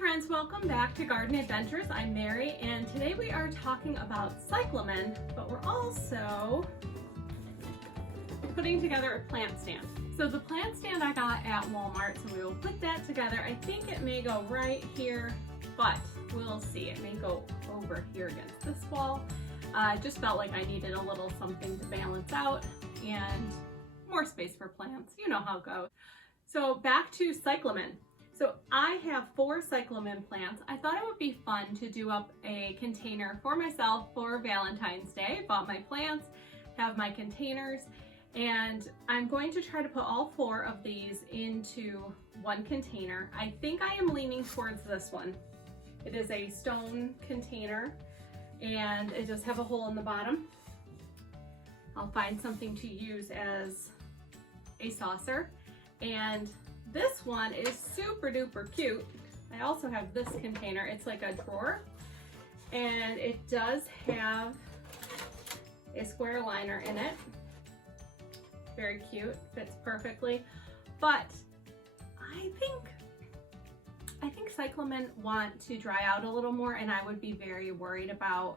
friends, welcome back to Garden Adventures. I'm Mary and today we are talking about cyclamen, but we're also putting together a plant stand. So the plant stand I got at Walmart, so we will put that together. I think it may go right here, but we'll see. It may go over here against this wall. I just felt like I needed a little something to balance out and more space for plants. You know how it goes. So back to cyclamen. So I have 4 cyclamen plants. I thought it would be fun to do up a container for myself for Valentine's Day. Bought my plants, have my containers, and I'm going to try to put all 4 of these into one container. I think I am leaning towards this one. It is a stone container and it does have a hole in the bottom. I'll find something to use as a saucer. And this one is super duper cute. I also have this container. It's like a drawer and it does have a square liner in it. Very cute, fits perfectly. But I think cyclamen want to dry out a little more and I would be very worried about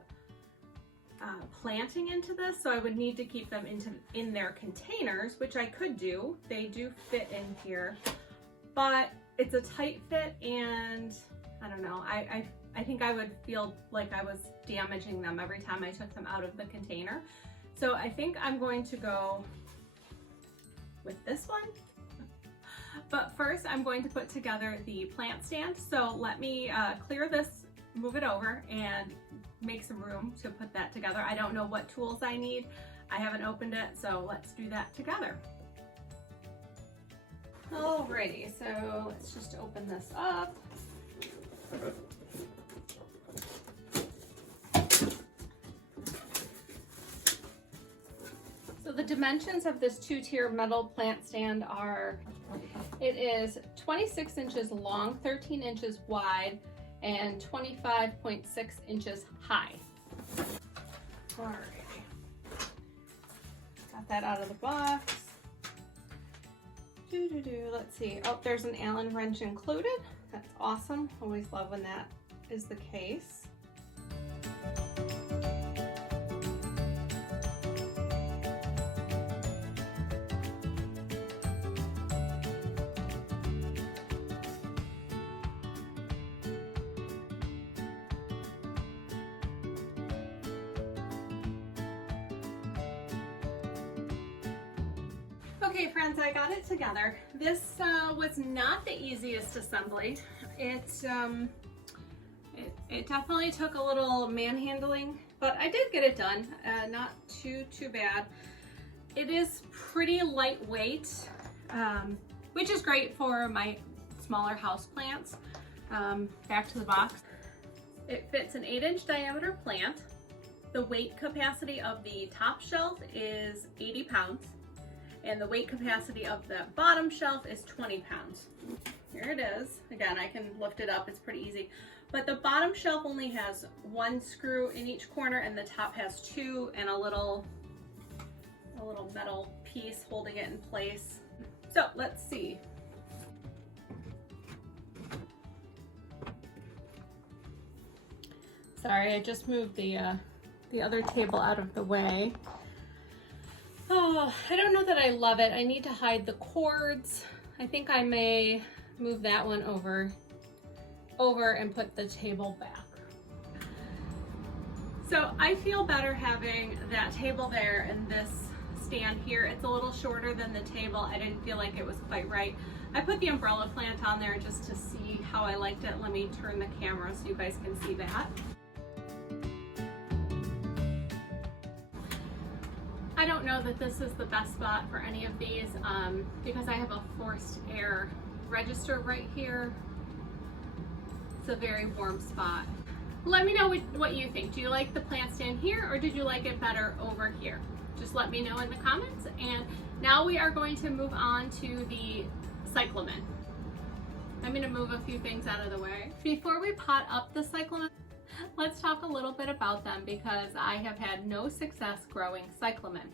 planting into this, so I would need to keep them in their containers, which I could do. They do fit in here, but it's a tight fit and I don't know, I think I would feel like I was damaging them every time I took them out of the container. So I think I'm going to go with this one. But first I'm going to put together the plant stand. So let me clear this, move it over and make some room to put that together. I don't know what tools I need. I haven't opened it, so let's do that together. Alrighty, so let's just open this up. So the dimensions of this 2-tier metal plant stand are, it is 26 inches long, 13 inches wide, and 25.6 inches high. Alrighty, got that out of the box. Let's see, oh, there's an Allen wrench included. That's awesome, always love when that is the case. Okay friends, I got it together. This was not the easiest assembly. It definitely took a little manhandling, but I did get it done. Not too bad. It is pretty lightweight, which is great for my smaller house plants. Back to the box. It fits an 8-inch diameter plant. The weight capacity of the top shelf is 80 pounds. And the weight capacity of the bottom shelf is 20 pounds. Here it is. Again, I can lift it up, it's pretty easy. But the bottom shelf only has 1 screw in each corner and the top has 2 and a little metal piece holding it in place. So let's see. Sorry, I just moved the other table out of the way. Oh, I don't know that I love it. I need to hide the cords. I think I may move that one over and put the table back. So I feel better having that table there and this stand here. It's a little shorter than the table. I didn't feel like it was quite right. I put the umbrella plant on there just to see how I liked it. Let me turn the camera so you guys can see that. I don't know that this is the best spot for any of these because I have a forced air register right here. It's a very warm spot. Let me know what you think. Do you like the plant stand here or did you like it better over here? Just let me know in the comments. And now we are going to move on to the cyclamen. I'm going to move a few things out of the way. Before we pot up the cyclamen, let's talk a little bit about them because I have had no success growing cyclamen.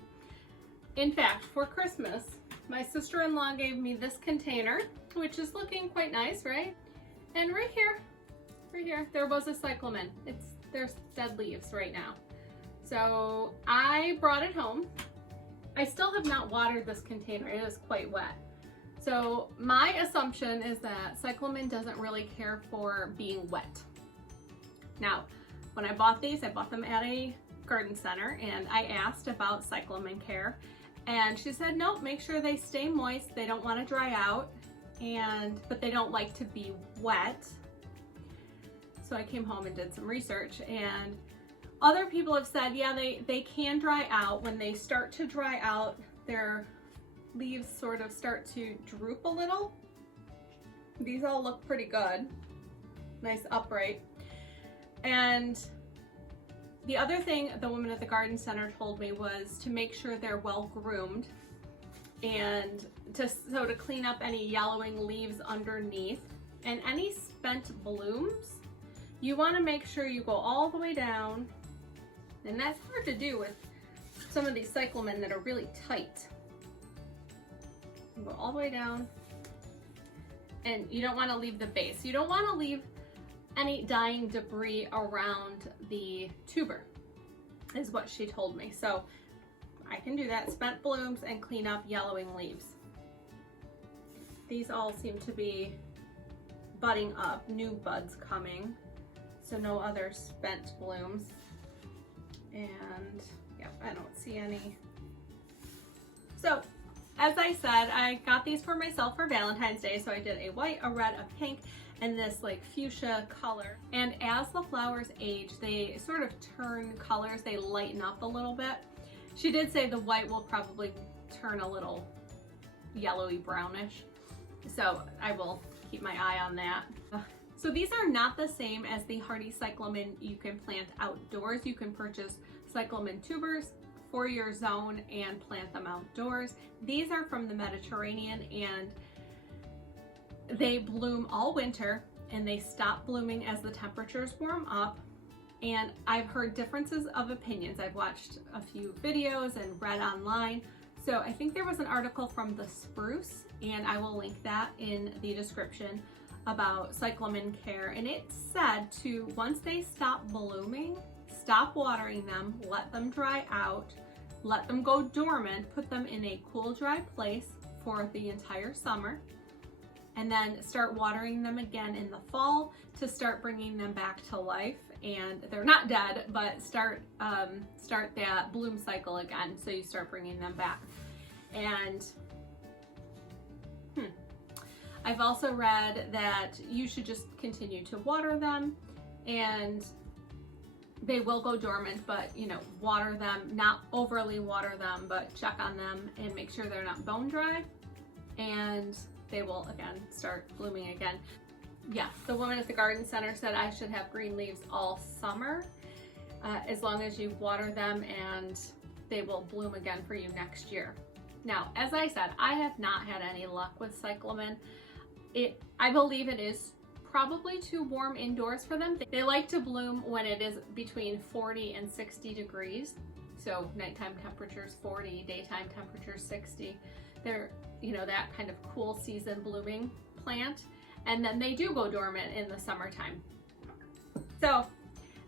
In fact, for Christmas, my sister-in-law gave me this container, which is looking quite nice, right? And right here, right here, there was a cyclamen. There's dead leaves right now. So I brought it home. I still have not watered this container. It is quite wet. So my assumption is that cyclamen doesn't really care for being wet. Now, when I bought these, I bought them at a garden center, and I asked about cyclamen care, and she said, nope, make sure they stay moist. They don't want to dry out, but they don't like to be wet. So I came home and did some research, and other people have said, yeah, they can dry out. When they start to dry out, their leaves sort of start to droop a little. These all look pretty good. Nice upright. And the other thing the woman at the garden center told me was to make sure they're well groomed, and to clean up any yellowing leaves underneath and any spent blooms. You want to make sure you go all the way down, and that's hard to do with some of these cyclamen that are really tight. You go all the way down, and you don't want to leave the base. You don't want to leave any dying debris around the tuber, is what she told me. So I can do that, spent blooms, and clean up yellowing leaves. These all seem to be budding up, new buds coming, so no other spent blooms. And yeah, I don't see any. So as I said, I got these for myself for Valentine's Day. So I did a white, a red, a pink, and this like fuchsia color. And as the flowers age, they sort of turn colors, they lighten up a little bit. She did say the white will probably turn a little yellowy brownish. So I will keep my eye on that. So these are not the same as the hardy cyclamen you can plant outdoors. You can purchase cyclamen tubers for your zone and plant them outdoors. These are from the Mediterranean, and they bloom all winter, and they stop blooming as the temperatures warm up. And I've heard differences of opinions. I've watched a few videos and read online. So I think there was an article from the Spruce, and I will link that in the description, about cyclamen care. And it said to, once they stop blooming, stop watering them, let them dry out, let them go dormant, put them in a cool, dry place for the entire summer, and then start watering them again in the fall to start bringing them back to life. And they're not dead, but start that bloom cycle again. So you start bringing them back. And I've also read that you should just continue to water them, and they will go dormant, but water them, not overly water them, but check on them and make sure they're not bone dry, and they will again start blooming again. Yeah, the woman at the garden center said I should have green leaves all summer, as long as you water them, and they will bloom again for you next year. Now, as I said, I have not had any luck with cyclamen. I believe it is probably too warm indoors for them. They like to bloom when it is between 40 and 60 degrees. So nighttime temperatures 40, daytime temperatures 60. They're, that kind of cool season blooming plant. And then they do go dormant in the summertime. So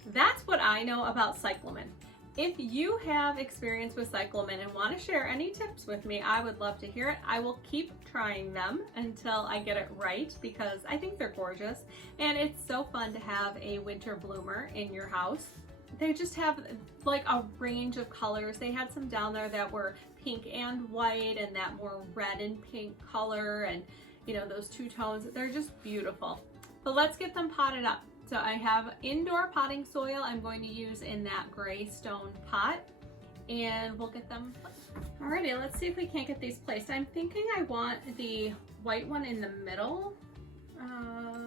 that's what I know about cyclamen. If you have experience with cyclamen and want to share any tips with me, I would love to hear it. I will keep trying them until I get it right, because I think they're gorgeous. And it's so fun to have a winter bloomer in your house. They just have like a range of colors. They had some down there that were pink and white, and that more red and pink color, and those two tones. They're just beautiful. But let's get them potted up. So I have indoor potting soil I'm going to use in that gray stone pot, and we'll get them. Alrighty, let's see if we can't get these placed. I'm thinking I want the white one in the middle.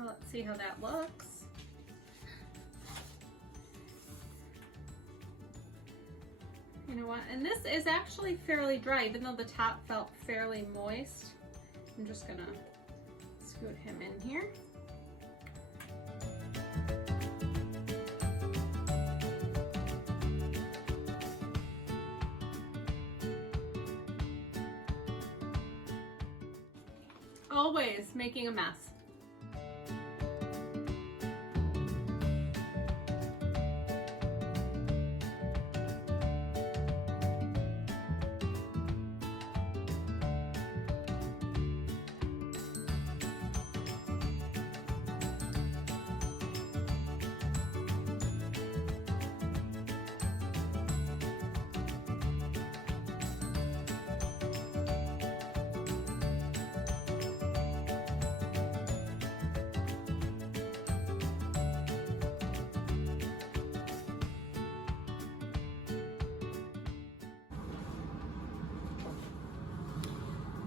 Let's see how that looks. You know what? And this is actually fairly dry, even though the top felt fairly moist. I'm just gonna scoot him in here. Always making a mess.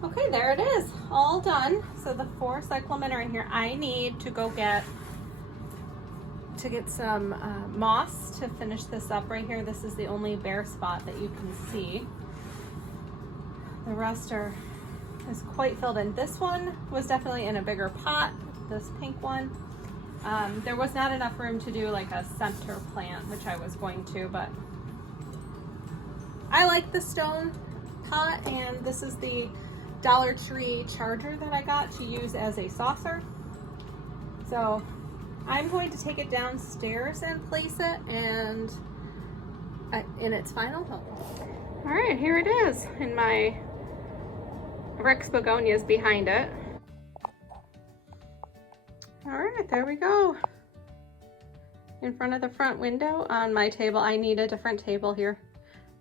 Okay, there it is, all done. So the 4 cyclamen are in here. I need to go get some moss to finish this up right here. This is the only bare spot that you can see. The rest is quite filled in. This one was definitely in a bigger pot, this pink one. There was not enough room to do like a center plant, which I was going to, but I like the stone pot, and this is the Dollar Tree charger that I got to use as a saucer. So I'm going to take it downstairs and place it and in its final home. All right, here it is, and my Rex begonias behind it. All right, there we go. In front of the front window on my table. I need a different table here.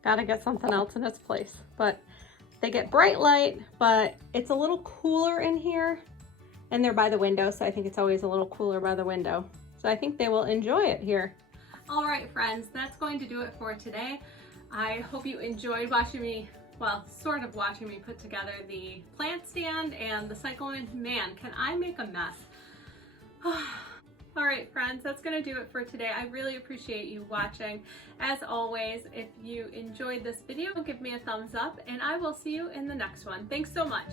Gotta get something else in its place. But they get bright light, but it's a little cooler in here. And they're by the window, so I think it's always a little cooler by the window. So I think they will enjoy it here. All right, friends, that's going to do it for today. I hope you enjoyed watching me, well, sort of watching me put together the plant stand and the cyclamen. Man, can I make a mess. All right, friends, that's gonna do it for today. I really appreciate you watching. As always, if you enjoyed this video, give me a thumbs up, and I will see you in the next one. Thanks so much.